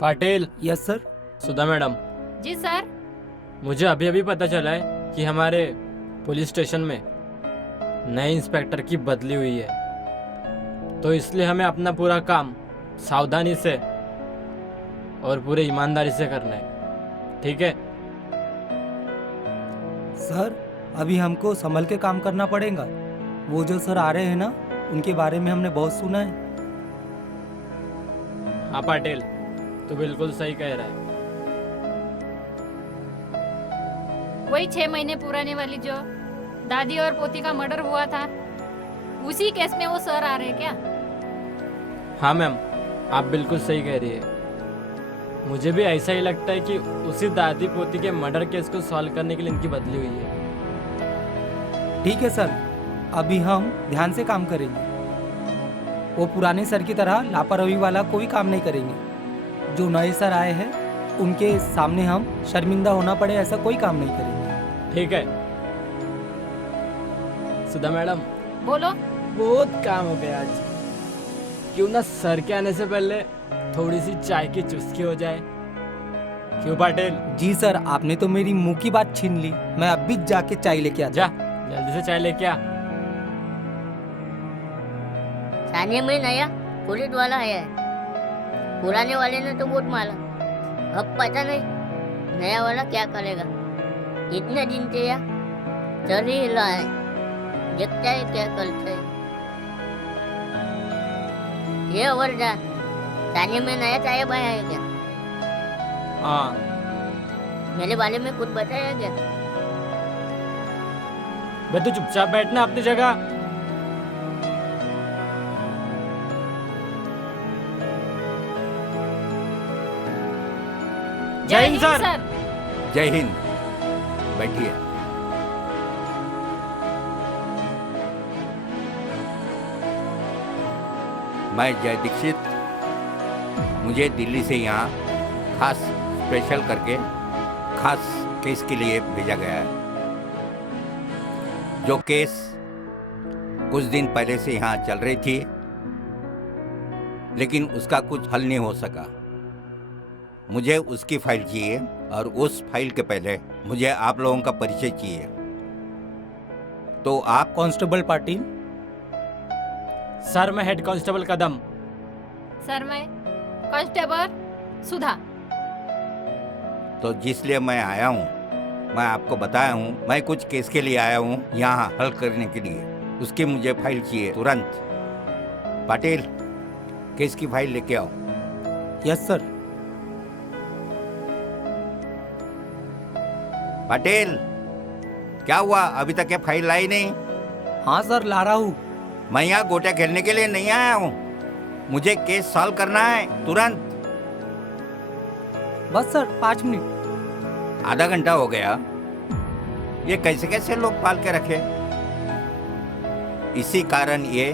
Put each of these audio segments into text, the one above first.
Patil. Yes sir. Sudha madam, जी sir. मुझे अभी अभी पता चला है कि हमारे पुलिस स्टेशन में नए इंस्पेक्टर की बदली हुई है, तो इसलिए हमें अपना पूरा काम सावधानी से और पूरे ईमानदारी से करना है, ठीक है? सर अभी हमको संभल के काम करना पड़ेगा। वो जो सर आ रहे हैं ना, उनके बारे में हमने बहुत सुना है। हाँ पाटिल, तू बिल्कुल सही कह रहा है। वही 6 महीने पुराने वाली जो दादी और पोती का मर्डर हुआ था, उसी केस में वो सर आ रहे हैं क्या? हाँ मैम, आप बिल्कुल सही कह रही है। मुझे भी ऐसा ही लगता है कि उसी दादी पोती के मर्डर केस को सॉल्व करने के लिए इनकी बदली हुई है। ठीक है सर, अभी हम ध्यान से काम करेंगे। वो पुराने सर की तरह लापरवाही वाला कोई काम नहीं करेंगे। जो नए सर आए हैं उनके सामने हम शर्मिंदा होना पड़े ऐसा कोई काम नहीं करेंगे। ठीक है सुधा मैडम, बोलो। बहुत काम हो गया आज। क्यों ना सर के आने से पहले थोड़ी सी चाय की चुस्की हो जाए? क्यों पाटिल? जी सर, आपने तो मेरी मुंह की बात छीन ली। मैं अभी जाके चाय लेके आता। जा जल्दी से चाय लेके आ। थाने में नया पुलिस वाला आया है। पुराने वाले ने तो बहुत मारा, अब पता नहीं नया वाला क्या करेगा। इतने दिन से या चल ही रहा है, देखता है क्या करता है। ये और जा, थाने में नया साहब आया है क्या? हाँ, मेरे बारे में कुछ बताया क्या? बे तू चुपचाप बैठना अपनी जगह। जय हिंद सर। जय हिंद। बैठिए। मैं जय दीक्षित। मुझे दिल्ली से यहाँ खास स्पेशल करके खास केस के लिए भेजा गया है। जो केस कुछ दिन पहले से यहाँ चल रही थी, लेकिन उसका कुछ हल नहीं हो सका। मुझे उसकी फाइल चाहिए, और उस फाइल के पहले मुझे आप लोगों का परिचय चाहिए। तो आप कांस्टेबल पाटिल। सर मैं हेड कांस्टेबल कदम। सर मैं कांस्टेबल सुधा। तो जिसलिए मैं आया हूँ, मैं आपको बताया हूँ, मैं कुछ केस के लिए आया हूँ यहाँ हल करने के लिए। उसकी मुझे फाइल चाहिए तुरंत। पाटिल, केस की फाइल लेके आओ। Yes sir. पाटिल, क्या हुआ? अभी तक ये फाइल लाई नहीं? हाँ सर, ला रहा हूँ। मैं यहाँ गोटियां खेलने के लिए नहीं आया हूँ। मुझे केस सॉल्व करना है तुरंत। बस सर 5 मिनट। आधा घंटा हो गया। ये कैसे कैसे लोग पाल के रखे? इसी कारण ये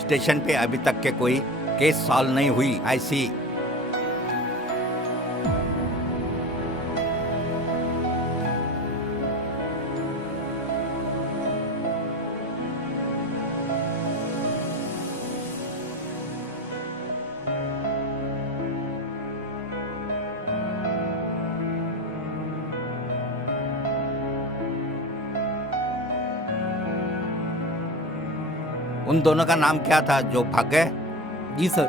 स्टेशन पे अभी तक के कोई केस सॉल्व नहीं हुई। ऐसी उन दोनों का नाम क्या था जो भाग गए? जी सर।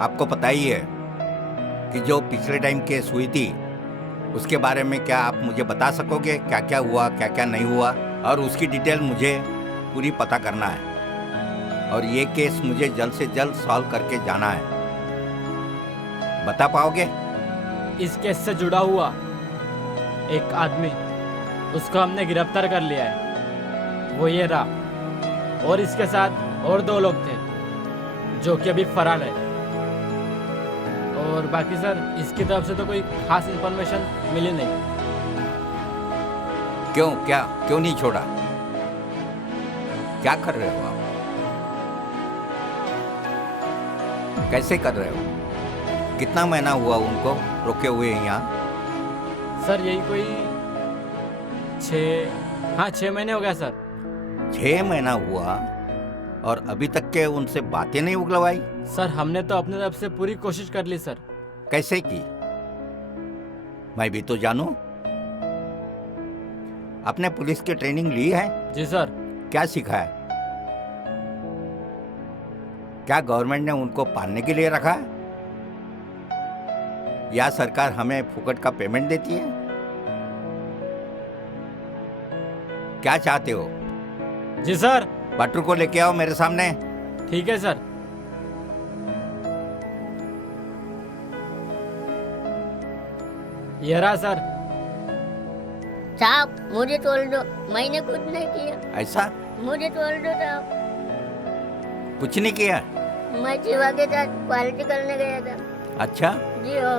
आपको पता ही है कि जो पिछले टाइम केस हुई थी, उसके बारे में क्या आप मुझे बता सकोगे? क्या क्या हुआ, क्या क्या नहीं हुआ? और उसकी डिटेल मुझे पूरी पता करना है, और ये केस मुझे जल्द से जल्द सॉल्व करके जाना है। बता पाओगे? इस केस से जुड़ा हुआ एक आदमी, उसको हमने गिरफ्तार कर लिया है। वो ये रहा, और इसके साथ और 2 लोग थे जो कि अभी फरार है। और बाकी सर इसकी तरफ से तो कोई खास इंफॉर्मेशन मिली नहीं। क्यों? क्या क्यों नहीं छोड़ा? क्या कर रहे हो आप? कैसे कर रहे हो? कितना महीना हुआ उनको रोके हुए यहाँ? सर यही कोई 6 महीने हो गया सर। 6 महीना हुआ? और अभी तक के उनसे बातें नहीं उगलवाई? सर हमने तो अपनी तरफ से पूरी कोशिश कर ली सर। कैसे की? मैं भी तो जानूं। आपने पुलिस की ट्रेनिंग ली है? जी सर। क्या सीखा है? क्या गवर्नमेंट ने उनको पालने के लिए रखा है, या सरकार हमें फुकट का पेमेंट देती है? क्या चाहते हो? जी सर। बटरू को लेके आओ मेरे सामने। ठीक है सर। ये रहा सर। साहब मुझे तोड़ दो, मैंने कुछ नहीं किया। ऐसा? मुझे तोड़ दो साहब। कुछ नहीं किया? मैं शिवा के साथ पार्टी करने गया था। अच्छा। जी हो।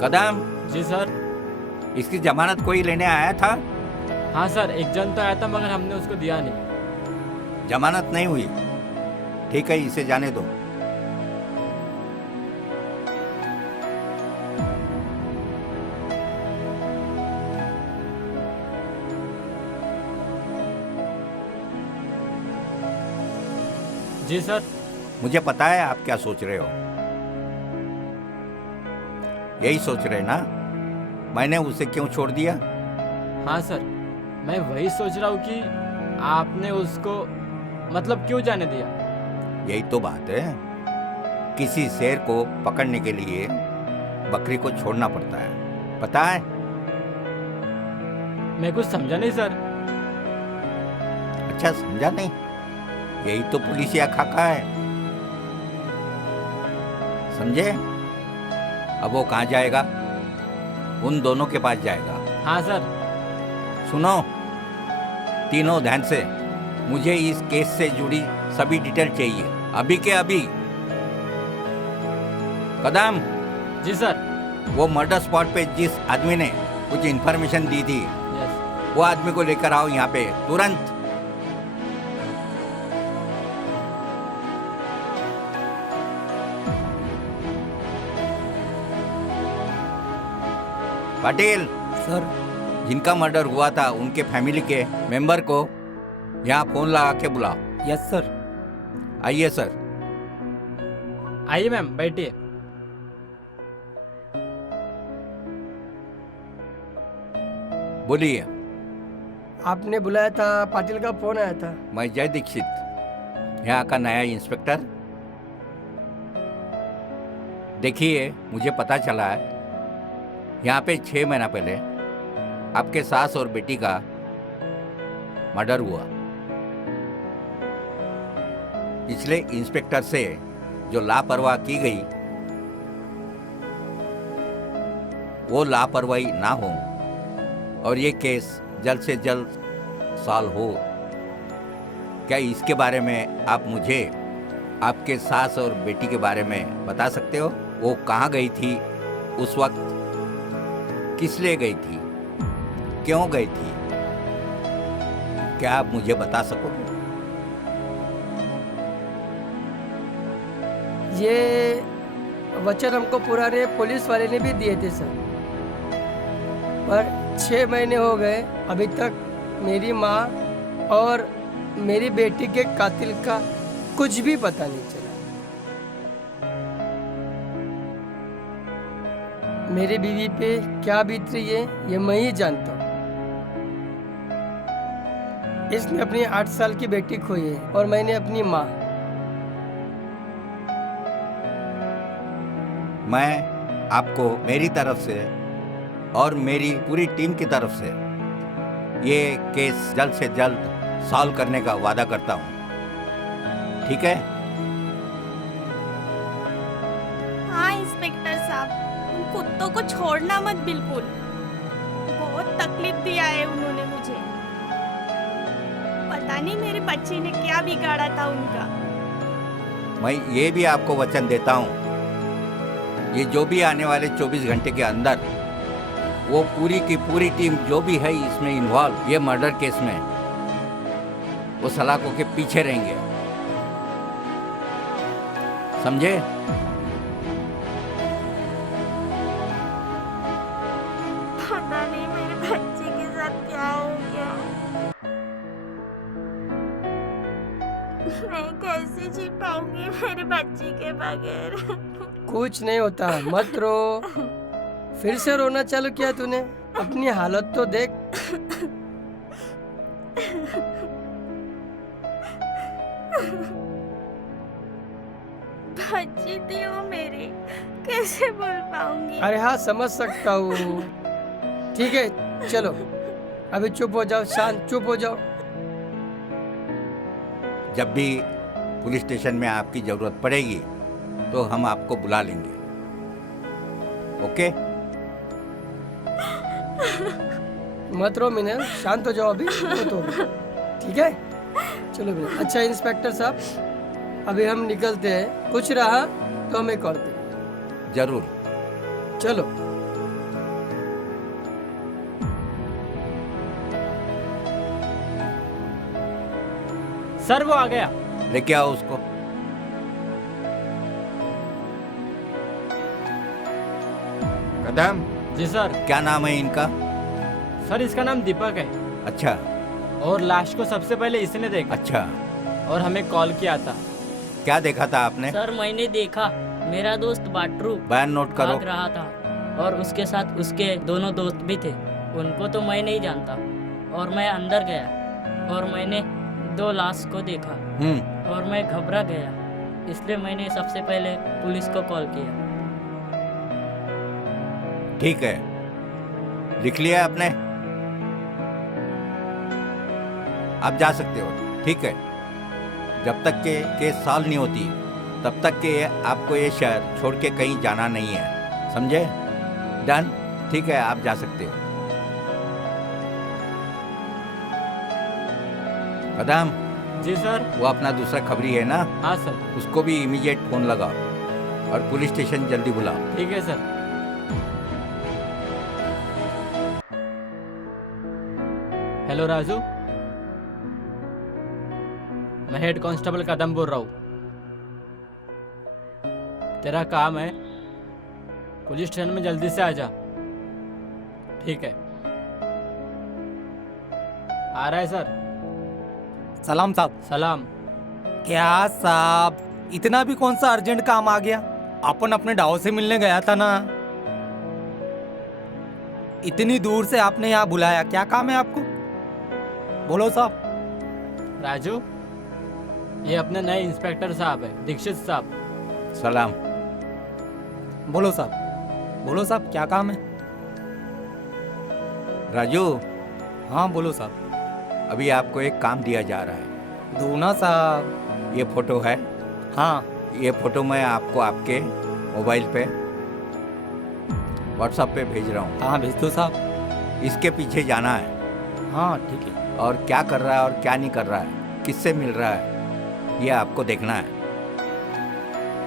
कदम, जी सर। इसकी जमानत कोई लेने आया था? हाँ सर, एक जन तो आया था मगर हमने उसको दिया नहीं। जमानत नहीं हुई? ठीक है, इसे जाने दो। जी सर। मुझे पता है आप क्या सोच रहे हो। यही सोच रहे ना, मैंने उसे क्यों छोड़ दिया? हाँ सर, मैं वही सोच रहा हूँ कि आपने उसको मतलब क्यों जाने दिया। यही तो बात है। किसी शेर को पकड़ने के लिए बकरी को छोड़ना पड़ता है, पता है? मैं कुछ समझा नहीं सर। अच्छा, समझा नहीं? यही तो पुलिसिया खाका है, समझे? अब वो कहाँ जाएगा? उन दोनों के पास जाएगा। हाँ सर। सुनो तीनों, ध्यान से। मुझे इस केस से जुड़ी सभी डिटेल चाहिए, अभी के अभी। कदम। जी सर। वो मर्डर स्पॉट पे जिस आदमी ने कुछ इन्फॉर्मेशन दी थी, यस। वो आदमी को लेकर आओ यहाँ पे तुरंत। पाटिल, सर। जिनका मर्डर हुआ था उनके फैमिली के मेंबर को यहाँ फोन लगा के बुलाओ। Yes sir. आइए सर। आइए मैम, बैठिए। बोलिए। आपने बुलाया था, पाटिल का फोन आया था। मैं जय दीक्षित, यहाँ का नया इंस्पेक्टर। देखिए, मुझे पता चला है यहाँ पे 6 महीना पहले आपके सास और बेटी का मर्डर हुआ। पिछले इंस्पेक्टर से जो लापरवाही की गई, वो लापरवाही ना हो और ये केस जल्द से जल्द सॉल्व हो। क्या इसके बारे में आप मुझे आपके सास और बेटी के बारे में बता सकते हो? वो कहाँ गई थी उस वक्त, किस लिए गई थी, क्यों गई थी? क्या आप मुझे बता सकोगे? ये वचन हमको पुराने पुलिस वाले ने भी दिए थे सर, पर 6 महीने हो गए, अभी तक मेरी माँ और मेरी बेटी के कातिल का कुछ भी पता नहीं चला। मेरी बीवी पे क्या बीत रही है ये मैं ही जानता हूँ। इसने अपनी 8 साल की बेटी खोई है और मैंने अपनी माँ। मैं आपको मेरी तरफ से और मेरी पूरी टीम की तरफ से ये केस जल्द से जल्द सॉल्व करने का वादा करता हूँ, ठीक है? हाँ इंस्पेक्टर साहब, उन कुत्तों को छोड़ना मत बिल्कुल। बहुत तकलीफ दिया है उन्होंने मुझे। पता नहीं मेरे बच्चे ने क्या बिगाड़ा था उनका। मैं ये भी आपको वचन देता हूँ, ये जो भी आने वाले 24 घंटे के अंदर वो पूरी की पूरी टीम जो भी है इसमें इन्वॉल्व, ये मर्डर केस में, वो सलाखों के पीछे रहेंगे, समझे? पता नहीं मेरे बच्चे के साथ क्या हो गया। मैं कैसे मेरे बच्ची के बगैर। कुछ नहीं होता, मत रो। फिर से रोना चालू किया तूने? अपनी हालत तो देख। बच्ची थी वो मेरी, कैसे बोल पाऊंगी? अरे हाँ, समझ सकता हूँ। ठीक है, चलो अभी चुप हो जाओ, शांत चुप हो जाओ। जब भी पुलिस स्टेशन में आपकी जरूरत पड़ेगी तो हम आपको बुला लेंगे। ओके? मत रो मिनल, शांत हो जाओ अभी, मत हो। ठीक है, चलो मिनल। अच्छा इंस्पेक्टर साहब, अभी हम निकलते हैं। कुछ रहा तो हमें कॉल करिए। जरूर। चलो। सर वो आ गया। लेके आओ उसको। कदम, जी सर। क्या नाम है इनका? सर इसका नाम दीपक है अच्छा और लाश को सबसे पहले इसने देखा अच्छा। और हमें कॉल किया था। क्या देखा था आपने? सर मैंने देखा, मेरा दोस्त बाटरू बयान नोट करो। भाग रहा था और उसके साथ उसके दोनों दोस्त भी थे। उनको तो मैं नहीं जानता और मैं अंदर गया और मैंने 2 लाश को देखा और मैं घबरा गया, इसलिए मैंने सबसे पहले पुलिस को कॉल किया। ठीक है, लिख लिया आपने? आप जा सकते हो। ठीक है, जब तक के केस सॉल्व नहीं होती तब तक के आपको ये शहर छोड़ के कहीं जाना नहीं है, समझे? डन? ठीक है, आप जा सकते हो। कदम, जी सर। वो अपना दूसरा खबरी है ना, हाँ सर। उसको भी इमीडिएट फोन लगाओ और पुलिस स्टेशन जल्दी बुलाओ। ठीक है सर। हेलो राजू, मैं हेड कांस्टेबल कदम बोल रहा हूँ। तेरा काम है, पुलिस स्टेशन में जल्दी से आ जा। ठीक है, आ रहा है सर। सलाम साहब। सलाम। क्या साहब, इतना भी कौन सा अर्जेंट काम आ गया? अपन अपने डाव से मिलने गया था ना। इतनी दूर से आपने यहाँ बुलाया, क्या काम है आपको? बोलो साहब। राजू, ये अपने नए इंस्पेक्टर साहब है, दीक्षित साहब। सलाम। बोलो साहब, बोलो साहब, क्या काम है? राजू, हाँ बोलो साहब। अभी आपको एक काम दिया जा रहा है। दो ना साहब। ये फोटो है। हाँ। ये फोटो मैं आपको आपके मोबाइल पे व्हाट्सएप पे भेज रहा हूँ। हाँ भेज दो साहब। इसके पीछे जाना है हाँ ठीक है। और क्या कर रहा है और क्या नहीं कर रहा है, किससे मिल रहा है, ये आपको देखना है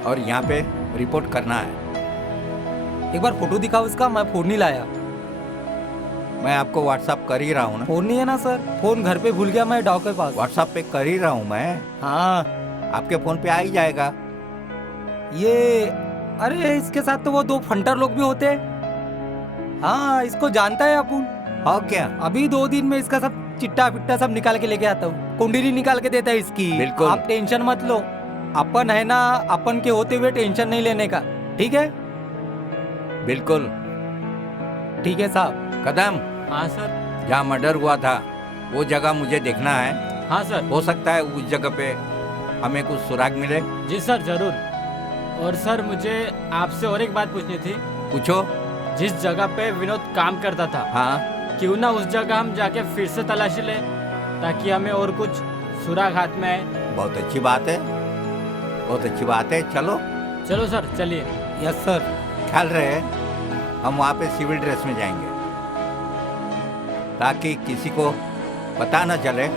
और यहाँ पे रिपोर्ट करना है। एक बार फोटो दिखाओ इसका, मैं फोन नहीं लाया। मैं आपको व्हाट्सएप कर ही रहा हूँ ना। फोन नहीं है ना सर, फोन घर पे भूल गया मैं डाव के पास। व्हाट्सएप पे कर ही रहा हूँ मैं। हाँ। आपके फोन पे आ ही जाएगा। ये, अरे इसके साथ तो वो 2 फंटर लोग भी होते हैं। हाँ, इसको जानता है अपन। और क्या? अभी 2 दिन में इसका सब चिट्टा पिट्टा सब निकाल के लेके आता हूँ, कुंडली निकाल के देता है इसकी। बिल्कुल। आप टेंशन मत लो, अपन है ना, अपन के होते हुए टेंशन नहीं लेने का, ठीक है? बिल्कुल। ठीक है साहब। कदम, हाँ सर। जहाँ मर्डर हुआ था वो जगह मुझे देखना है। हाँ सर। हो सकता है उस जगह पे हमें कुछ सुराग मिले। जी सर, जरूर। और सर मुझे आपसे और एक बात पूछनी थी। पूछो। जिस जगह पे विनोद काम करता था, हाँ, क्यों ना उस जगह हम जाके फिर से तलाशी लें ताकि हमें और कुछ सुराग हाथ में आए। बहुत अच्छी बात है, बहुत अच्छी बात है। चलो चलो सर, चलिए। Yes sir. ख्याल रहे, हम वहाँ पे सिविल ड्रेस में जाएंगे ताकि किसी को पता न चले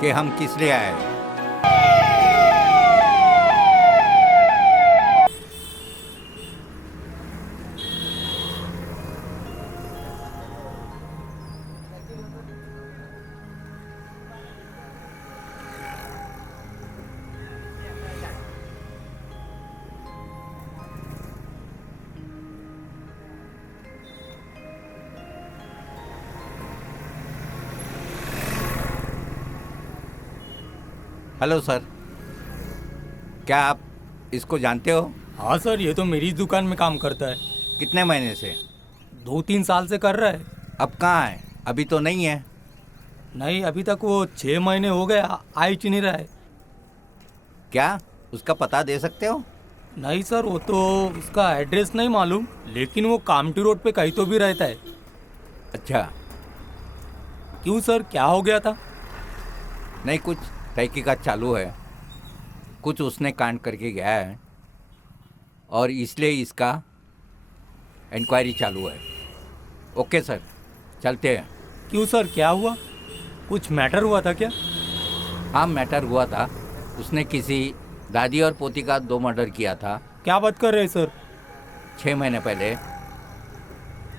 कि हम किस लिए आए हैं। हेलो सर, क्या आप इसको जानते हो? हाँ सर, ये तो मेरी दुकान में काम करता है। कितने महीने से? 2-3 साल से कर रहा है। अब कहाँ है? अभी तो नहीं है। नहीं, अभी तक वो 6 महीने हो गए आ ही नहीं रहा है। क्या उसका पता दे सकते हो? नहीं सर, वो तो उसका एड्रेस नहीं मालूम, लेकिन वो कामटी रोड पे कहीं तो भी रहता है। अच्छा। क्यों सर, क्या हो गया था? नहीं, कुछ तहकीकात चालू है, कुछ उसने कांड करके गया है और इसलिए इसका इंक्वायरी चालू है। ओके सर, चलते हैं। क्यों सर, क्या हुआ? कुछ मैटर हुआ था क्या? हाँ, मैटर हुआ था। उसने किसी दादी और पोती का 2 मर्डर किया था। क्या बात कर रहे हैं सर? 6 महीने पहले।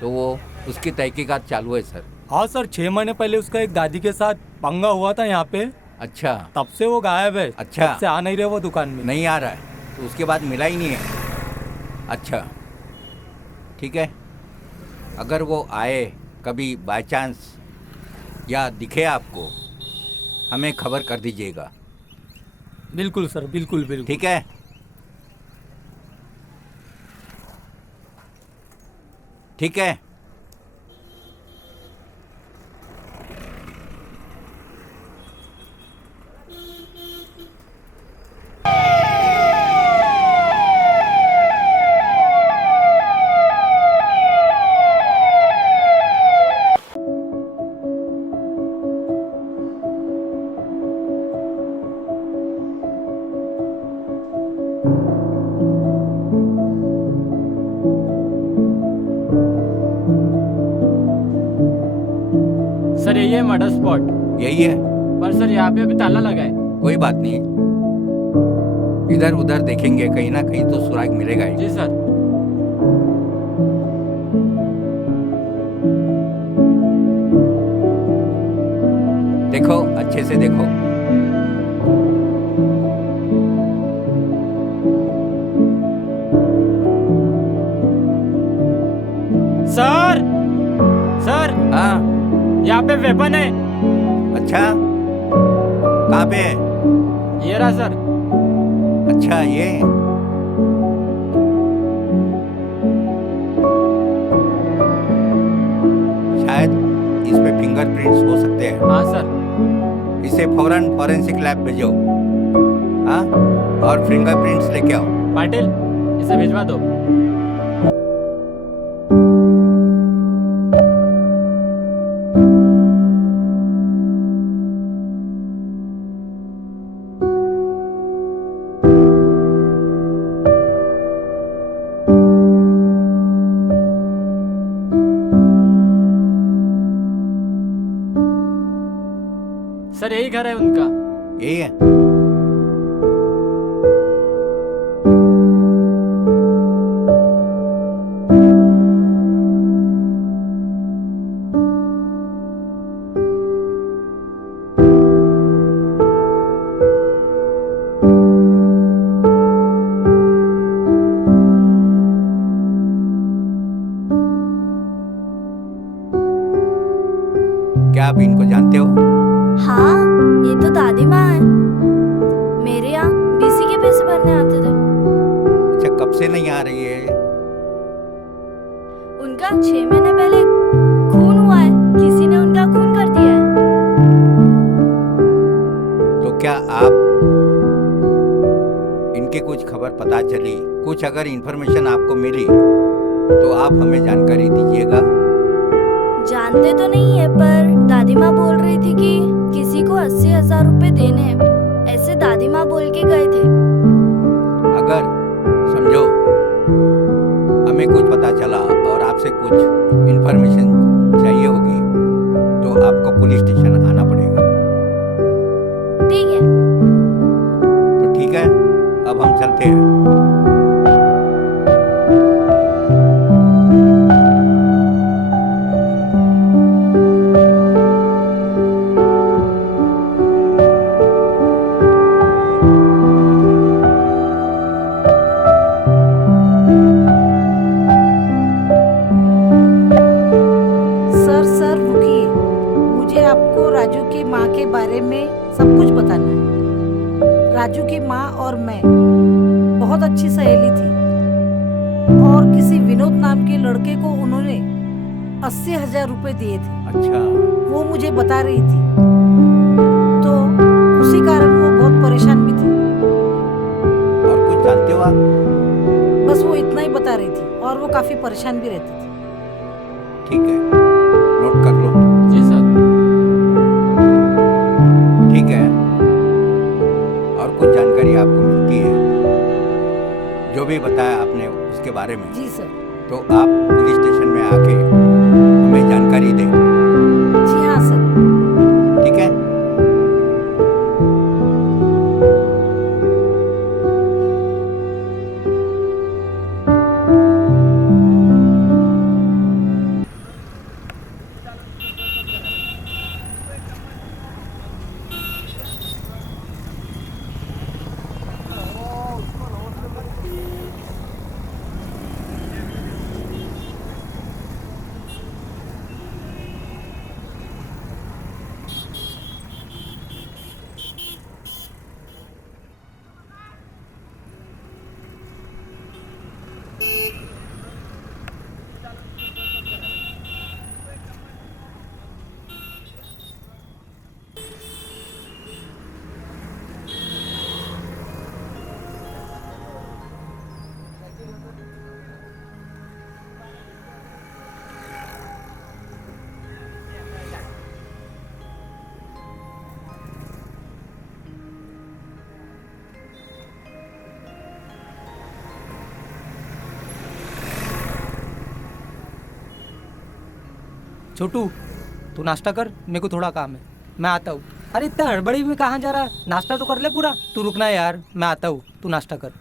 तो वो उसकी तहकीकात चालू है सर। हाँ सर, 6 महीने पहले उसका एक दादी के साथ पंगा हुआ था यहाँ पे। अच्छा। तब से वो गायब है। अच्छा। तब से आ नहीं रहे वो दुकान में। नहीं आ रहा है, तो उसके बाद मिला ही नहीं है। अच्छा, ठीक है। अगर वो आए कभी बाय चांस या दिखे आपको, हमें खबर कर दीजिएगा। बिल्कुल सर, बिल्कुल बिल्कुल। ठीक है। ठीक है। सर यही है मर्डर स्पॉट। यही है। पर सर यहाँ पे अभी ताला लगा है। कोई बात नहीं, इधर उधर देखेंगे, कहीं ना कहीं तो सुराग मिलेगा ही। जी सर। देखो, अच्छे से देखो। सर, सर हाँ। यहाँ पे वेपन है। अच्छा, कहाँ पे है? ये रहा सर। अच्छा, ये शायद इस पे फिंगरप्रिंट्स हो सकते हैं। हाँ सर। इसे फौरन फॉरेंसिक लैब भेजो। हाँ, और फिंगरप्रिंट्स लेके आओ। पाटिल, इसे भिजवा दो। सर यही घर है उनका। यही है। क्या आप इनको जानते हो? हाँ, ये तो दादी माँ है। मेरे यहाँ बीसी के पैसे भरने आते थे। अच्छा, कब से नहीं आ रही है? उनका 6 महीने पहले खून हुआ है, किसी ने उनका खून कर दिया है। तो क्या आप इनकी कुछ खबर पता चली, कुछ अगर इंफॉर्मेशन आपको मिली तो आप हमें जानकारी दीजिएगा। जानते तो नहीं है, पर दादी माँ बोल रही थी कि किसी को 80,000 रुपए देने हैं, ऐसे दादी माँ बोल के गए थे। अगर समझो हमें कुछ पता चला और आपसे कुछ इंफॉर्मेशन चाहिए होगी तो आपको पुलिस स्टेशन आना पड़ेगा। ठीक है। तो ठीक है, अब हम चलते हैं। सर रुकिए, मुझे आपको राजू की माँ के बारे में सब कुछ बताना है। राजू की माँ और मैं बहुत अच्छी सहेली थी और किसी विनोद नाम के लड़के को उन्होंने 80,000 रुपए दिए थे। अच्छा, वो मुझे बता रही थी, तो उसी कारण वो बहुत परेशान भी थी। और कुछ जानते हो आप? बस वो इतना ही बता रही थी और वो काफी परेशान भी रहती थी। ठीक है, नोट कर लो। जी सर। ठीक है, और कुछ जानकारी आपको मिलती है जो भी बताया आपने उसके बारे में, जी सर। तो आप पुलिस स्टेशन में आके हमें जानकारी दें। जी हाँ सर। ठीक है? छोटू, तू नाश्ता कर, मेरे को थोड़ा काम है, मैं आता हूँ। अरे इतना हड़बड़ी में कहाँ जा रहा है? नाश्ता तो कर ले पूरा। तू रुकना है यार, मैं आता हूँ, तू नाश्ता कर।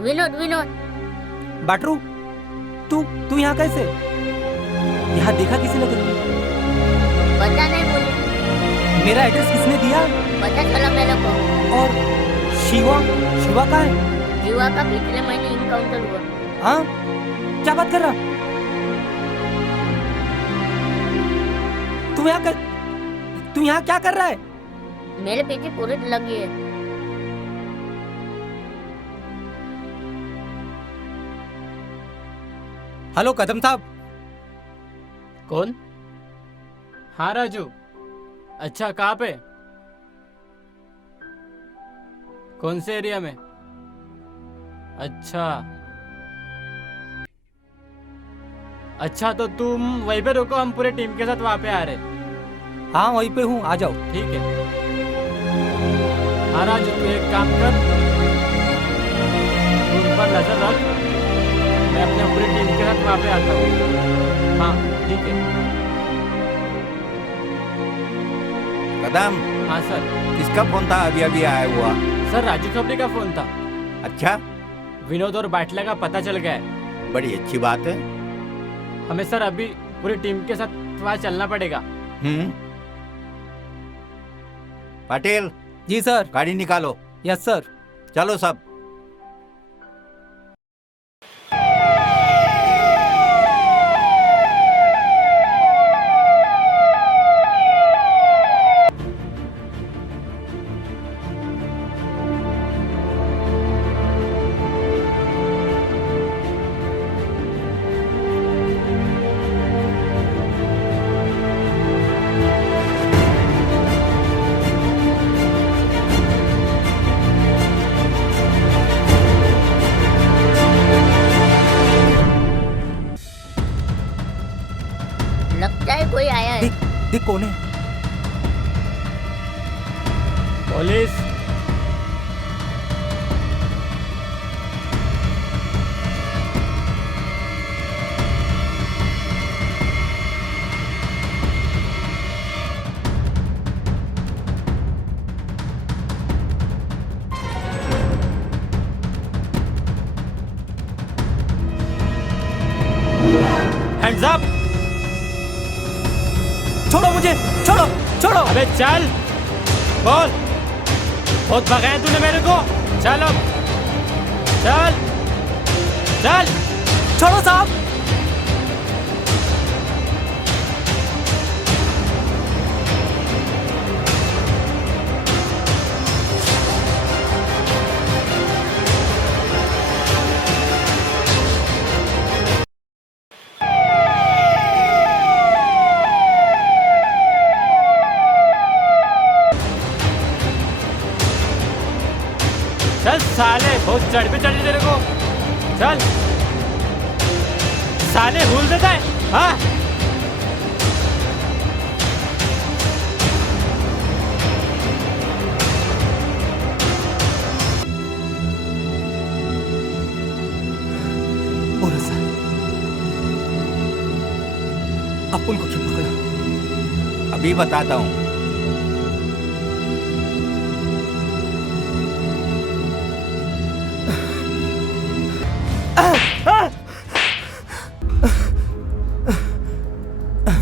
विनोद विनोद बाटरू, तू यहाँ कैसे? यहाँ देखा किसी ने तुझे? पता नहीं बोले। मेरा एड्रेस किसने दिया? पता चला मेरे को। और शिवा कहाँ है? जीवा का पिछले महीने इनकाउंटर हुआ। हाँ, क्या बात कर रहा? तू यहाँ क्या कर रहा है? मेरे पीछे पुलिस लगी है। हेलो कदम साहब। कौन? हाँ राजू। अच्छा, कहाँ पे? कौन से एरिया में? अच्छा तो तुम वहीं पे रुको, हम पूरे टीम के साथ वहाँ पे आ रहे। हाँ वहीं पे हूँ, आ जाओ। ठीक है। हाँ राजू, तू एक काम कर, तू उन पर नजर रख, मैं अपने पूरी टीम के साथ वहाँ पे आता हूँ। हाँ ठीक है। कदम। हाँ सर। किसका फोन था अभी अभी आया हुआ? सर राजू खबरी का फोन था। अच्छा, विनोद और बाटला का पता चल गया है। बड़ी अच्छी बात है। हमें सर अभी पूरी टीम के साथ वहाँ चलना पड़ेगा। पाटिल। जी सर। गाड़ी निकालो। Yes sir. चलो सब। कोई आया है। देख देख कौन है। पुलिस। Hands up. छोड़ो मुझे, छोड़ो छोड़ो। अबे चल, बोल। बहुत भगाया तूने मेरे को। चल अब, चल चल। छोड़ो साहब। चल साले, बहुत चढ़ पे चढ़ी तेरे को। चल साले, भूल देता है। हाँ बोलो सर, आप उनको क्यों पकड़ा? अभी बताता हूँ।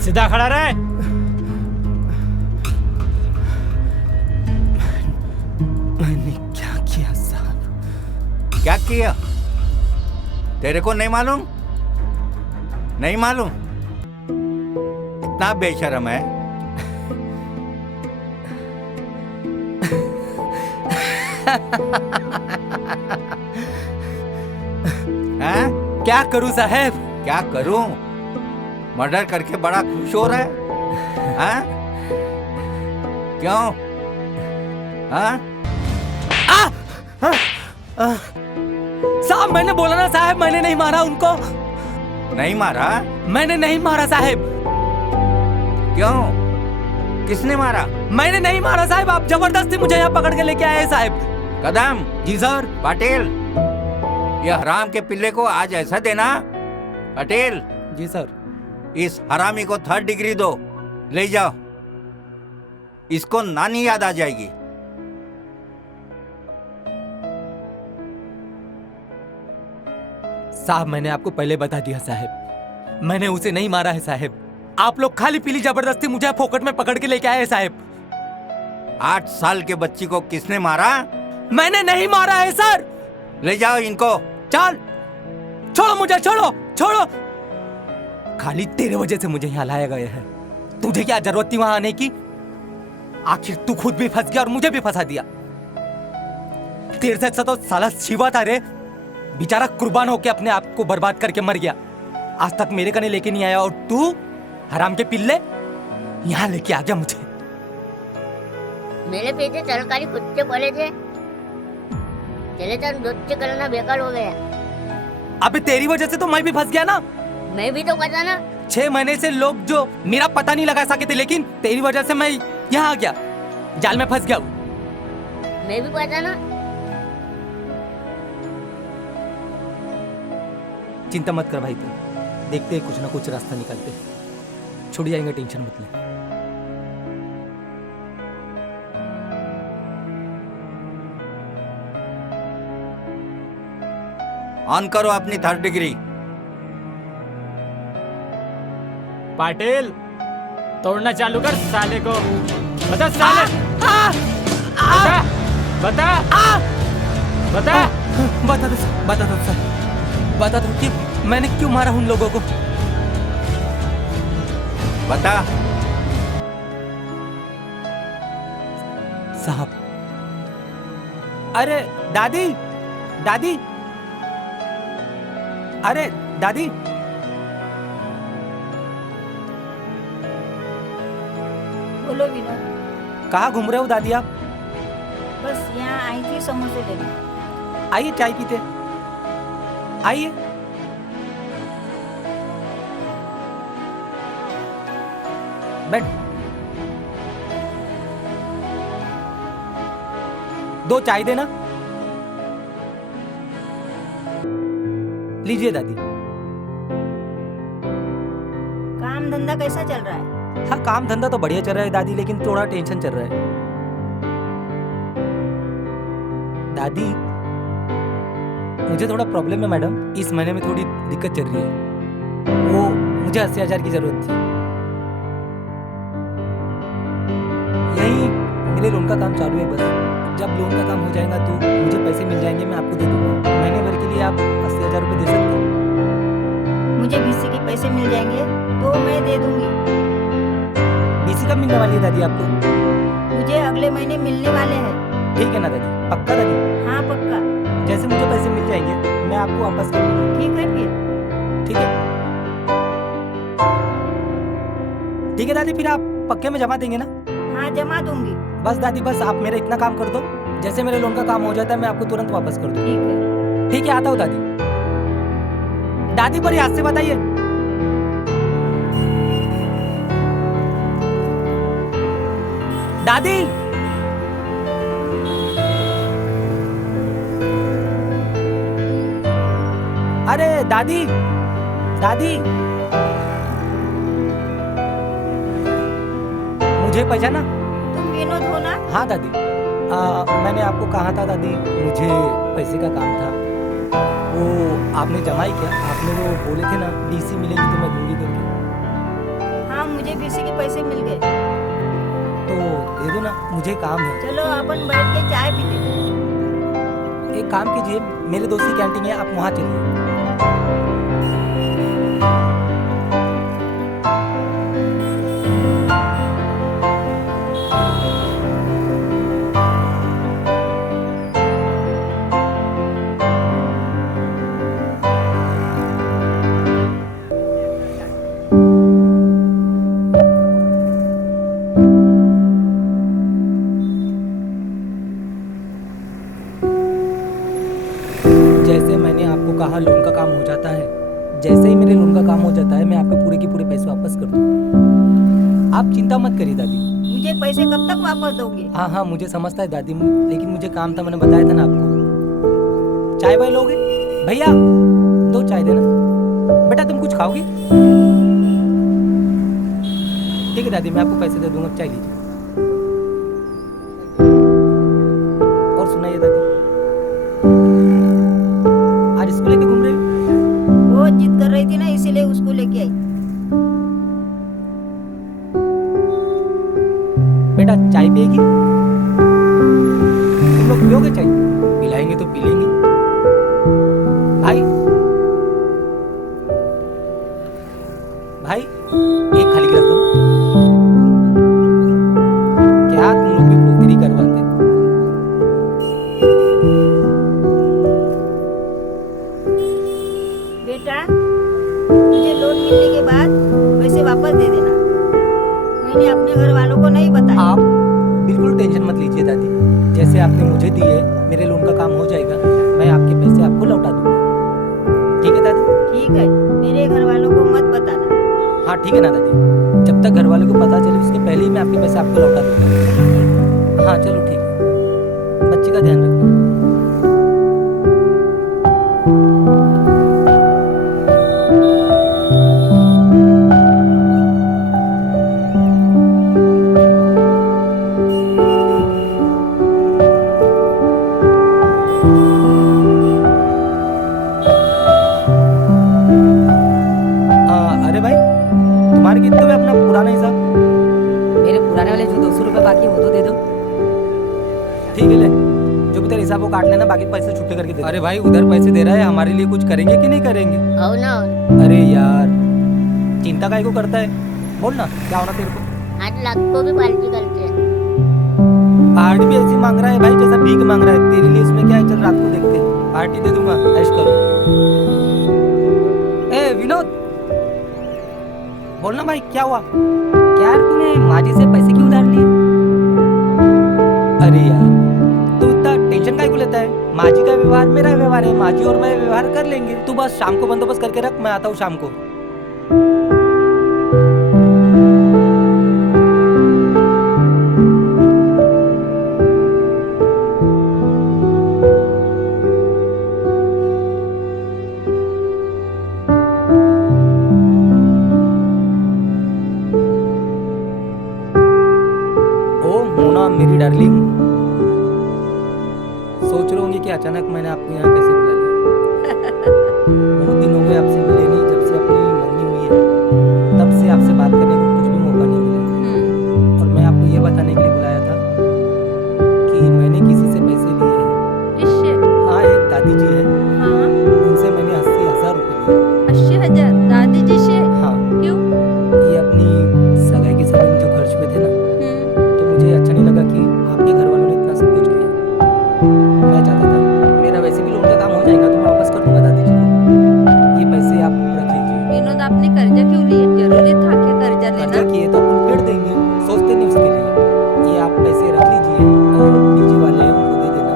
सीधा खड़ा रहे। मैंने क्या किया साहब? क्या किया? तेरे को नहीं मालूम? नहीं मालूम? इतना बेशर्म है। हैं? क्या करूं साहब? क्या करूं? मर्डर करके बड़ा खुश हो रहा है? हैं? क्यों? हाँ? साहब मैंने बोला ना साहब, मैंने नहीं मारा उनको। नहीं मारा? मैंने नहीं मारा साहब। क्यों? किसने मारा? मैंने नहीं मारा साहब, आप जबरदस्ती मुझे यहाँ पकड़ के लेके आए साहब। कदम। जी सर। पाटिल, ये हराम के पिल्ले को आज ऐसा देना। पाटिल। जी सर। इस हरामी को 3rd डिग्री दो, ले जाओ। इसको नानी याद आ जाएगी। साहब मैंने आपको पहले बता दिया साहब, मैंने उसे नहीं मारा है साहब। आप लोग खाली पीली जबरदस्ती मुझे फोकट में पकड़ के लेके आए साहब। 8 साल के बच्ची को किसने मारा? मैंने नहीं मारा है सर। ले जाओ इनको। चल, छोड़ो मुझे, छोड़ो छोड़ो। खाली तेरे वजह से मुझे यहाँ लाया गया है। तुझे क्या जरूरत थी वहां आने की? आखिर तू खुद भी फंस गया और मुझे भी फंसा दिया। तेरे से अच्छा तो साला शिवा था रे, बेचारा कुर्बान होके अपने आप को बर्बाद करके मर गया। आज तक मेरे कने लेके नहीं आया और तू हराम के पिल्ले यहाँ लेके आ गया मुझे। मेरे पीछे चलकारी कुत्ते पड़े थे, चले चल दोस्ती करना बेकार हो गया। अबे तेरी वजह से तो मैं भी फंस गया ना। मैं भी तो पता ना। 6 महीने से लोग जो मेरा पता नहीं लगा सके थे, लेकिन तेरी वजह से मैं यहाँ आ गया, जाल में फंस गया। मैं भी पता ना। चिंता मत कर भाई, तू देखते हैं कुछ ना कुछ रास्ता निकालते, छुड़ जाएंगे, टेंशन मत ले। ऑन करो अपनी 3rd डिग्री। पाटिल, तोड़ना चालू कर साले को। बता साले, बता बता बता बता दो सर, बता दो सर, बता दो कि मैंने क्यों मारा उन लोगों को। बता। साहब, अरे दादी, दादी, अरे दादी, बोलो विनोद। कहाँ घूम रहे हो दादी आप? बस यहाँ आई थी समोसे लेने। आइए चाय पीते, आइए। बैठ। 2 चाय देना। लीजिए दादी। काम धंधा कैसा चल रहा है? हाँ, काम धंधा तो बढ़िया चल रहा है दादी, लेकिन थोड़ा टेंशन चल रहा है। दादी, मुझे थोड़ा प्रॉब्लम है मैडम। इस महीने में थोड़ी दिक्कत चल रही है। वो मुझे 80,000 की जरूरत थी। यही मेरे लोन का काम चालू है बस। जब लोन का काम हो जाएगा तो मुझे पैसे मिल जाएंगे, मैं आपको दे दूंगा। महीने भर के लिए आप 80,000 रुपये दे सकते हैं। मुझे बीसी के पैसे मिल जाएंगे तो मैं दे दूंगी। बीसी कब मिलने वाली है दादी आपको? मुझे अगले महीने मिलने वाले हैं। ठीक है ना दादी? पक्का दादी? हाँ पक्का। जैसे मुझे पैसे मिल जाएंगे मैं आपको वापस कर दूंगा। ठीक है फिर। ठीक है, ठीक है दादी, फिर आप पक्के में जमा देंगे ना? हाँ जमा दूंगी। बस दादी, बस आप मेरा इतना काम कर दो, जैसे मेरे लोन का काम हो जाता है मैं आपको तुरंत वापस कर दूँ। ठीक है। ठीक है, आता हूँ दादी। दादी बड़ी हाथ से बताइए। दादी, अरे दादी, दादी, मुझे पहचाना? तुम विनोद हो ना? हाँ दादी, मैंने आपको कहा था दादी, मुझे पैसे का काम था। वो आपने जमा ही किया? आपने वो बोले थे ना डीसी मिलेगी तो मैं दूंगी करके। हाँ मुझे बीसी के पैसे मिल गए। तो दे दो ना, मुझे काम है। चलो अपन बैठ के चाय पीते हैं। एक काम कीजिए, मेरे दोस्त की कैंटीन है, आप वहाँ चलिए। जैसे मैंने आपको कहा लोन का काम हो जाता है, जैसे ही मेरे लोन का काम हो जाता है मैं आपको पूरे के पूरे पैसे वापस कर दूँ। आप चिंता मत करिए दादी। मुझे पैसे कब तक वापस दोगे? हाँ हाँ, मुझे समझता है दादी, लेकिन मुझे काम था, मैंने बताया था ना आपको। चाय वाय लोगे? भैया 2 चाय देना। बेटा तुम कुछ खाओगी? ठीक है दादी, मैं आपको पैसे दे दूंगा, चाय लीजिए। और सुनाइए दादी, आज स्कूल लेके घूम रहे हो? वो जिद कर रही थी ना, इसीलिए उसको लेके आई। बेटा चाय पिएगी? तुम लोग पियोगे चाय? पिलाएंगे तो पी लेंगे। भाई, भाई एक खाली गिलास दो। क्या तुम लोग भी फुकरी करवाते? बेटा मुझे लोन मिलने के बाद पैसे वापस दे देना। मैंने अपने घर वालों को नहीं बताया। आप बिल्कुल टेंशन मत लीजिए दादी, जैसे आपने मुझे दिए मेरे लोन का काम हो जाएगा, मैं आपके पैसे आपको लौटा दूंगा। ठीक है दादी? ठीक है, मेरे घर वालों को मत बताना। हाँ ठीक है ना दादी, जब तक घर वालों को पता चले उसके पहले ही मैं आपके पैसे आपको लौटा दूंगा। हाँ चलो ठीक है, बच्चे का ध्यान रखना। अरे भाई, तुम्हारे कितने में अपना पुराना हिसाब? मेरे पुराने वाले जो 200 रुपये बाकी है वो तो दे दो। ठीक है, ले जो भी तेरा हिसाब वो काट लेना, बाकी पैसे छुट्टे करके दे। अरे भाई, उधर पैसे दे रहा है, हमारे लिए कुछ करेंगे कि नहीं करेंगे? हो ना। अरे यार, चिंता काहे को करता है? बोल ना, क्या होना तेरे को? 8 लाख को भी पार्टी करते हैं। पार्टी भी ऐसी मांग रहा है भाई जैसा भीख मांग रहा है। तेरे लिए इसमें क्या है, चल रात को देखते हैं, पार्टी दे दूंगा, ऐश करो। ए विनोद, बोलना भाई, क्या हुआ? क्या यार, तूने माजी से पैसे क्यों उधार लिए? अरे यार, तू इतना टेंशन काहे को लेता है? माजी का व्यवहार मेरा व्यवहार है, माजी और मैं व्यवहार कर लेंगे। तू बस शाम को बंदोबस्त करके रख, मैं आता हूँ शाम को। मेरी डार्लिंग, सोच रहे होंगे कि अचानक मैंने आपको यहाँ कैसे बुला लिया। बहुत दिन हो गए आपसे मिले नहीं, जब से अपनी मंगनी हुई है तब से आपसे बात करने को कुछ भी मौका नहीं मिला। और मैं आपको ये बताने के लिए बुलाया था कि मैंने किसी से पैसे लिए हैं। किससे? हाँ, एक दादी जी है, हाँ, उनसे मैंने 80,000 रुपये लिए। 80,000 दादी जी से? हाँ, क्यों? ये अपनी सगाई के समय में जो खर्च हुए थे ना, तो मुझे अच्छा नहीं लगा कि आपके घर वालों ने इतना सब कुछ किया। मैं चाहता था, मेरा वैसे भी लोन का काम हो जाएगा तो मैं वापस कर दूंगा दादी जी को। ये पैसे आप रख लीजिए। विनोद, आपने कर्जा क्यों लिया? जरूरी था क्या कर्जा कर्जा लेना? किए तो अपन फेड देंगे, सोचते नहीं उसके लिए। ये आप पैसे रख लीजिए और डीजे वाले हैं उनको दे देना।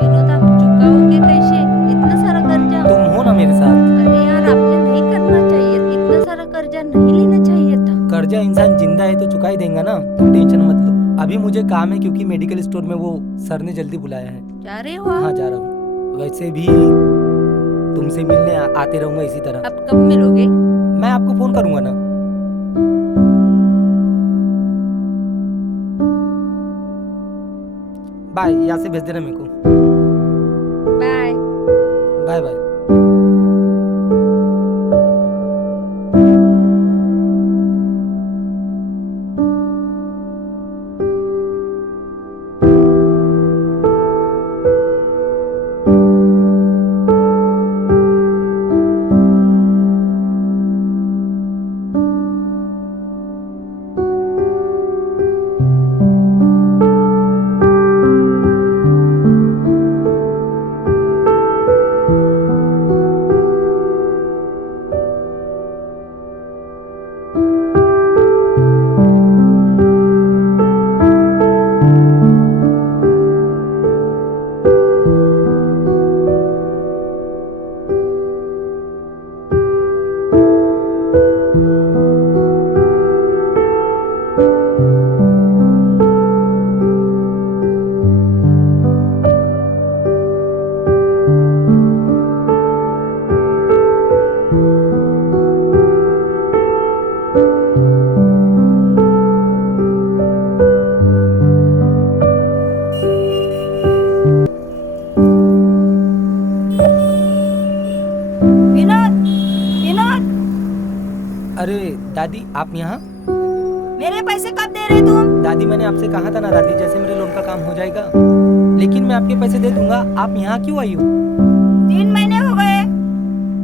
विनोद, आप चुकाओगे कैसे इतना सारा कर्जा? तुम हो ना मेरे साथ। अरे यार, आपने नहीं करना चाहिए, इतना सारा कर्जा नहीं लेना चाहिए था। कर्जा इंसान जिंदा है तो चुका ही देगा ना, तुम टेंशन मत लो। अभी मुझे काम है क्योंकि मेडिकल स्टोर में वो सर ने जल्दी बुलाया है। जा रहे हो आप? हाँ, जा रहा हूँ। वैसे भी तुमसे मिलने आते रहूंगा इसी तरह। अब कब मिलोगे? मैं आपको फोन करूंगा ना। बाय, यहाँ से भेज देना मेरे को। बाय। Bye bye. अरे दादी, आप यहाँ? मेरे पैसे कब दे रहे तुम? दादी, मैंने आपसे कहा था ना दादी, जैसे मेरे लोन का काम हो जाएगा लेकिन मैं आपके पैसे दे दूंगा। आप यहाँ क्यों आई हो? 3 महीने हो गए,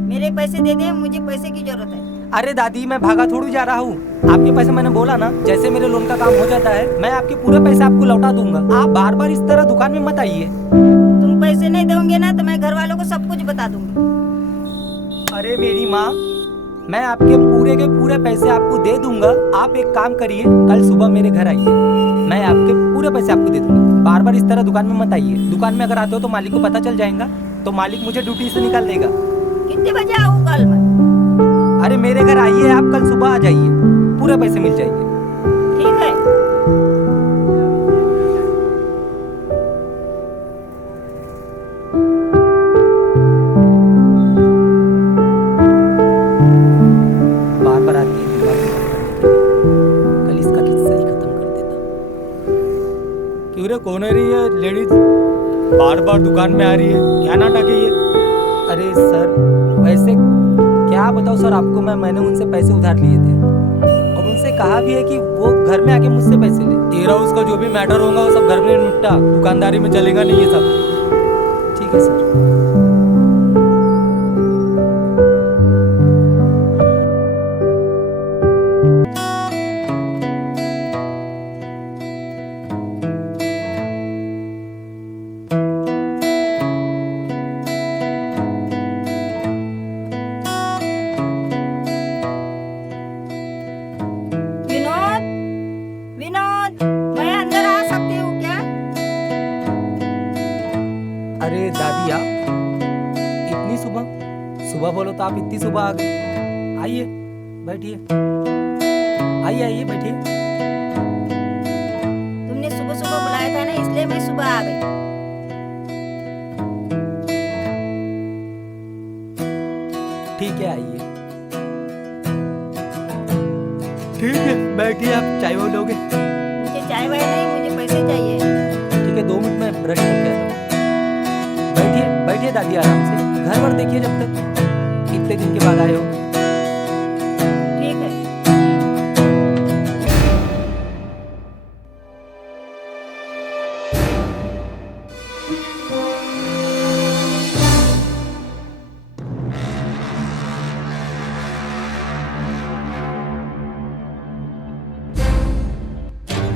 मेरे पैसे दे दे, मुझे पैसे की जरूरत है। अरे दादी, मैं भागा थोड़ी जा रहा हूँ। आपके पैसे मैंने बोला ना, जैसे मेरे लोन का काम हो जाता है मैं आपके पूरे पैसे आपको लौटा दूंगा। आप बार बार इस तरह दुकान में मत आइए। तुम पैसे नहीं दोगे ना तो मैं घर वालों को सब कुछ बता दूंगी। अरे मेरी माँ, मैं आपके पूरे के पूरे पैसे आपको दे दूंगा। आप एक काम करिए, कल सुबह मेरे घर आइए, मैं आपके पूरे पैसे आपको दे दूंगा। बार बार इस तरह दुकान में मत आइए। दुकान में अगर आते हो तो मालिक को पता चल जाएगा, तो मालिक मुझे ड्यूटी से निकाल देगा। कितने बजे आऊँ कल मैं? अरे मेरे घर आइए, आप कल सुबह आ जाइए, पूरे पैसे मिल जाएंगे। ठीक है। बार बार आती है दिमाग में करने के लिए। कल इसका किस्सा ही खत्म कर देता। क्यों रे, कौन है रही है लेडीज? बार बार दुकान में आ रही है, क्या नाटक है ये? अरे सर, वैसे क्या बताओ सर आपको, मैंने उनसे पैसे उधार लिए थे और उनसे कहा भी है कि वो घर में आके मुझसे पैसे ले। तेरा उसका जो भी मैटर होगा वो सब घर में निपटा, दुकानदारी में चलेगा नहीं ये सब। ठीक है सर। विनोद, मैं अंदर आ सकती हूँ क्या? अरे दादी, आप इतनी सुबह सुबह बोलो तो आप इतनी सुबह आ गए। आइए बैठिए, आइए आइए बैठिए। तुमने सुबह सुबह बुलाया था ना, इसलिए मैं सुबह आ गई। ठीक है, आइए। ठीक है, बैठिए। आप चाय वो लोगे? मुझे चाय वाय नहीं, मुझे पैसे चाहिए। ठीक है, 2 मिनट में ब्रश करके आता हूँ। बैठिए बैठिए दादी, आराम से घर वर देखिए जब तक। इतने दिन के बाद आए हो। ठीक है।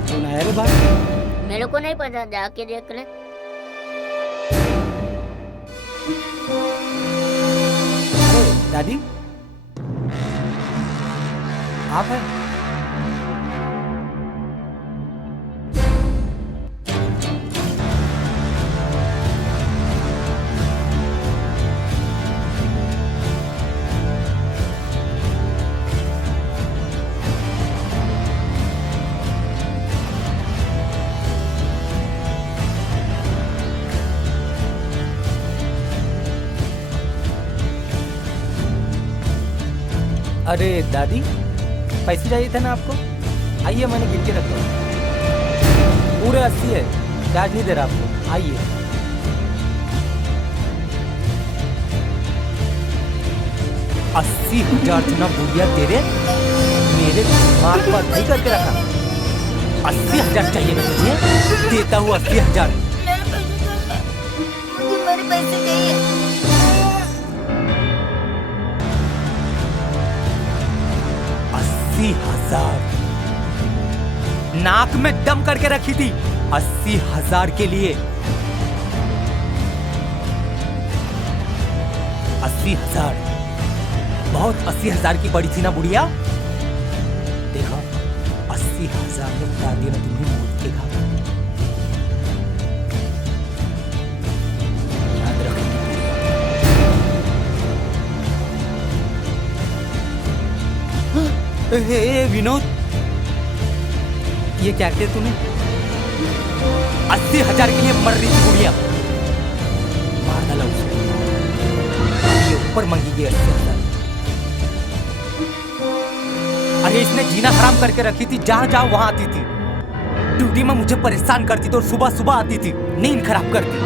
कौन आया रे बाहर? मेरे को नहीं पता, जाके देख ले। अरे दादी, आप हैं? अरे दादी, पैसे चाहिए थे ना आपको? आइए, मैंने गिन के रखा हूँ। पूरे 80 है, चार्ज नहीं दे रहा आपको। आइए। अस्सी 80,000 चुना बुढ़िया तेरे मेरे दिमाग पर नहीं करके रखा। 80,000 चाहिए ना तुझे? देता हूँ 80,000। मुझे मेरे पैसे चाहिए। 80,000 नाक में दम करके रखी थी 80,000 के लिए। 80,000 बहुत 80,000 की पड़ी थी ना बुढ़िया? देखो 80,000 में दादी ने तुम्हें मोड़ के खा। याद रखेंगे बुढ़िया। हे विनोद, ये क्या कहते तूने? 80,000 के लिए मर रही थी बुढ़िया। मार डाला उसने। ये ऊपर मांगी गई 80,000। अरे इसने जीना हराम करके रखी थी। जहां जाओ वहां आती थी, ड्यूटी में मुझे परेशान करती थी और सुबह सुबह आती थी, नींद खराब करती।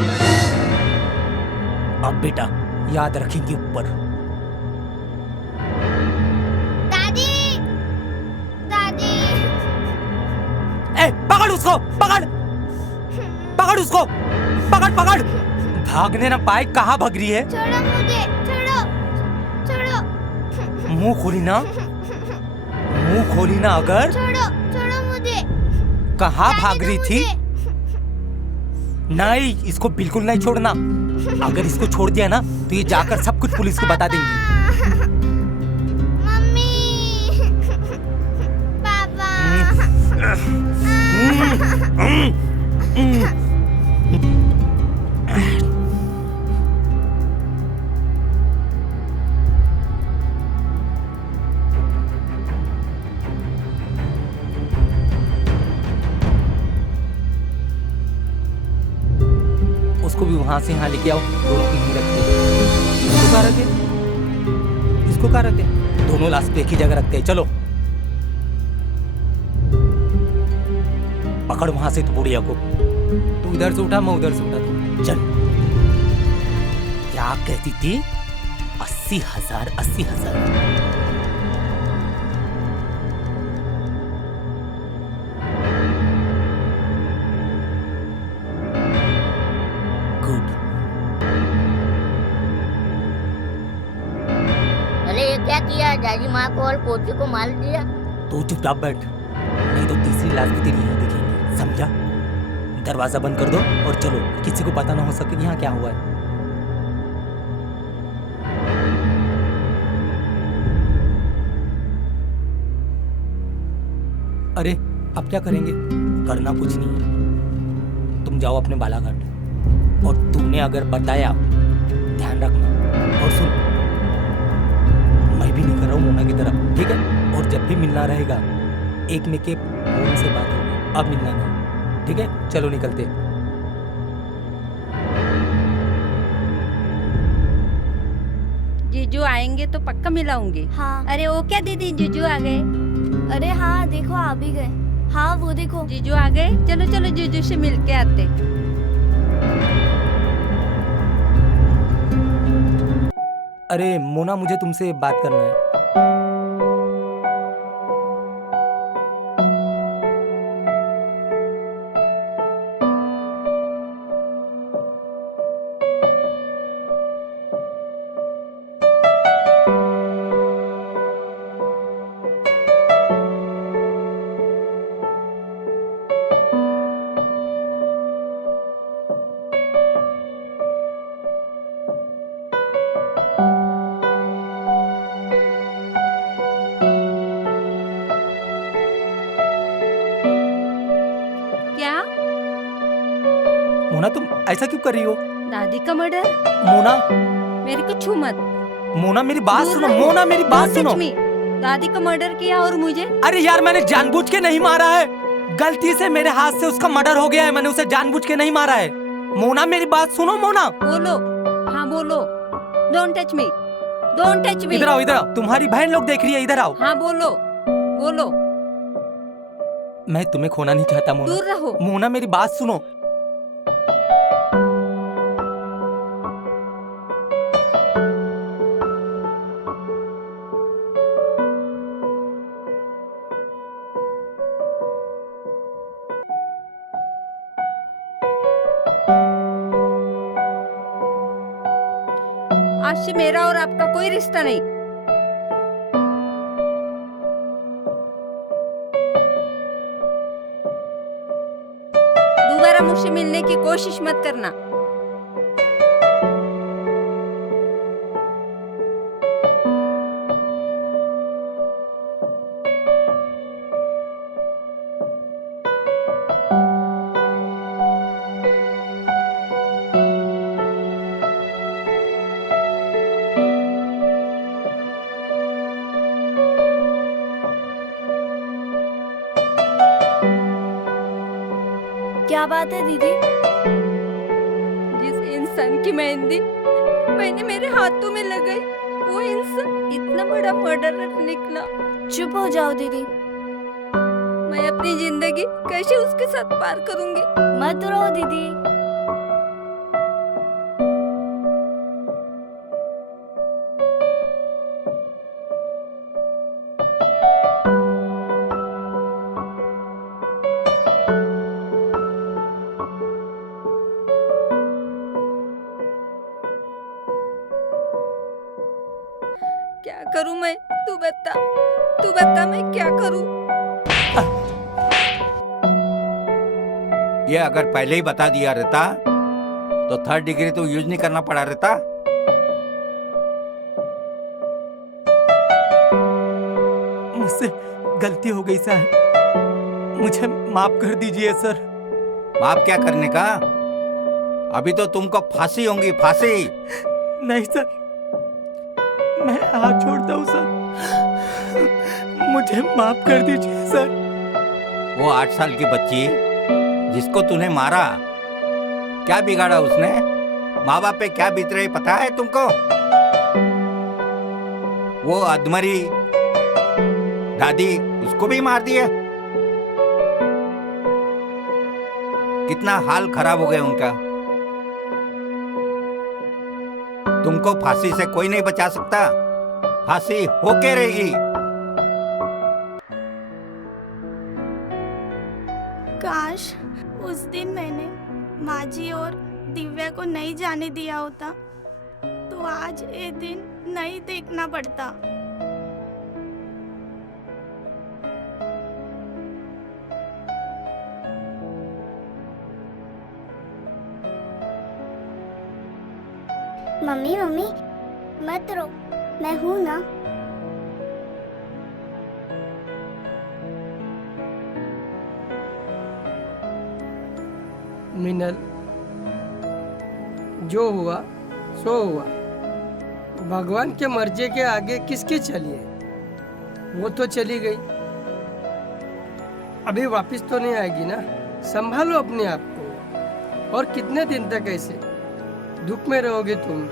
अब बेटा याद रखेंगे ऊपर। दादी, दादी, ए, पकड़ उसको, पकड़ पकड़ उसको, पकड़ पकड़। भागने ना पाए, कहाँ भाग रही है? छोड़ो मुझे, छोड़ो, छोड़ो, मुंह खोली ना, मुंह खोली ना अगर। छोड़ो, छोड़ो मुझे। कहाँ भाग रही थी? मुझे। नहीं, इसको बिल्कुल नहीं छोड़ना। अगर इसको छोड़ दिया ना तो ये जाकर सब कुछ पुलिस को बता देंगी। मम्मी, पापा। उसको भी वहां से यहाँ लेके आओ। दोनों को यहीं रखते हैं। इसको कहाँ रखे? इसको कहाँ रखे? दोनों लाश पे एक ही जगह रखते हैं। चलो पकड़ वहां से तो बुढ़िया को। तू इधर से उठा, मैं उधर से उठा। चल। क्या कहती थी? 80,000, 80,000। अरे ये क्या किया? दादी माँ को और पोती को मार दिया। तू चुपचाप बैठ, नहीं तो तीसरी लाश भी तेरी यहीं दिखेंगी, समझा? दरवाजा बंद कर दो और चलो, किसी को पता ना हो सके यहाँ क्या हुआ है। अरे अब क्या करेंगे? करना कुछ नहीं है। तुम जाओ अपने बालाघाट, और तुमने अगर बताया ध्यान रखना। और सुन, मैं भी नहीं कर रहा हूँ मोना की तरफ, ठीक है? और जब भी मिलना रहेगा एक में के फोन से बात होगी, अब मिलना नहीं, ठीक है? चलो निकलते। जीजू आएंगे तो पक्का मिलाऊंगी। हाँ। अरे वो क्या दीदी, जीजू आ गए। अरे हाँ, देखो आ भी गए। हाँ वो देखो। जीजू आ गए, चलो चलो जीजू से मिल के आते। अरे मोना, मुझे तुमसे बात करना है। क्या? मोना, तुम ऐसा क्यों कर रही हो? दादी का मर्डर? मोना, मेरे को छू मत। मोना मेरी बात दूर सुनो। रहो। मोना मेरी बात Don't सुनो। touch me। दादी का मर्डर किया और मुझे? अरे यार, मैंने जानबूझ के नहीं मारा है। गलती से मेरे हाथ से उसका मर्डर हो गया है। मैंने उसे जानबूझ के नहीं मारा है। मोना मेरी बात सुनो। मोना बोलो। हाँ बोलो। Don't touch me, don't touch me. इधर आओ, इधर आओ। तुम्हारी बहन लोग देख रही है, इधर आओ। हाँ बोलो, बोलो। मैं तुम्हें खोना नहीं चाहता मोना। दूर रहो। मोना मेरी बात सुनो। आज से मेरा और आपका कोई रिश्ता नहीं। दोबारा मुझसे मिलने की कोशिश मत करना। क्या बात है दीदी? जिस इंसान की मेहंदी मैंने मेरे हाथों में लगाई, वो इंसान इतना बड़ा मर्डरर निकला। चुप हो जाओ दीदी। मैं अपनी जिंदगी कैसे उसके साथ पार करूंगी? मत रो दीदी। क्या करूं मैं? तू बता मैं क्या करूं? ये अगर पहले ही बता दिया रहता तो 3rd डिग्री तो यूज नहीं करना पड़ा रहता। मुझसे गलती हो गई सर। मुझे माफ कर दीजिए सर। माफ क्या करने का? अभी तो तुमको फांसी होगी, फांसी। नहीं सर, मैं हाथ छोड़ता हूँ सर। मुझे माफ कर दीजिए सर। वो 8 साल की बच्ची जिसको तूने मारा, क्या बिगाड़ा उसने? माँ बाप पे क्या बीत रही पता है तुमको? वो अधमरी दादी, उसको भी मार दिया। कितना हाल खराब हो गया उनका। तुमको फांसी से कोई नहीं बचा सकता। फांसी होके रहेगी। काश उस दिन मैंने माजी और दिव्या को नहीं जाने दिया होता तो आज ये दिन नहीं देखना पड़ता। मम्मी मम्मी मत रो, मैं हूं ना। मिनल, जो हुआ सो हुआ। भगवान के मर्जी के आगे किसकी चलिए? वो तो चली गई, अभी वापस तो नहीं आएगी ना। संभालो अपने आप को। और कितने दिन तक ऐसे दुख में रहोगे तुम?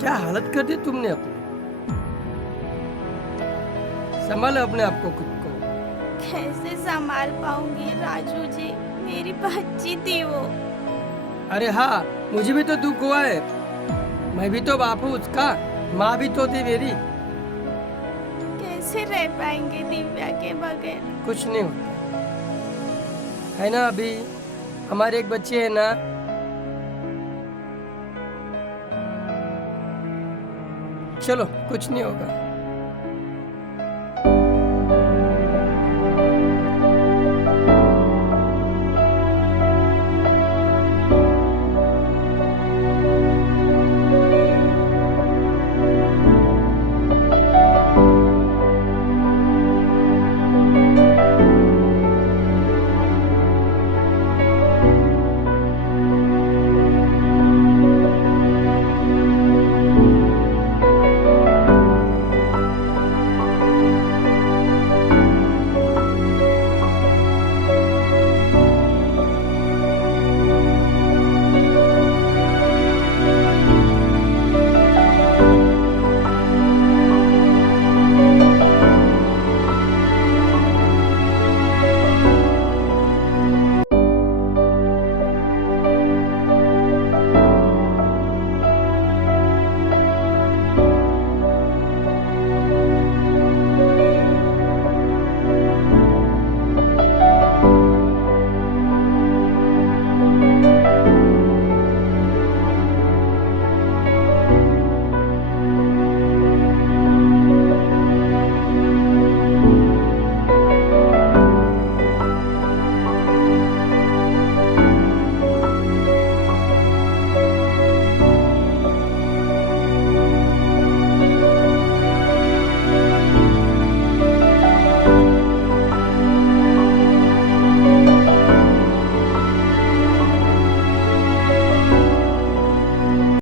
क्या हालत कर दी तुमने अपनी। संभालो अपने आप को, खुद को। कैसे संभाल पाऊंगी राजू जी, मेरी बच्ची थी वो। अरे हाँ, मुझे भी तो दुख हुआ है, मैं भी तो बाप हूँ उसका, माँ भी तो थी मेरी। कैसे रह पाएंगे दिव्या के बगैर? कुछ नहीं होता है ना, अभी हमारे एक बच्चे है ना, चलो कुछ नहीं होगा।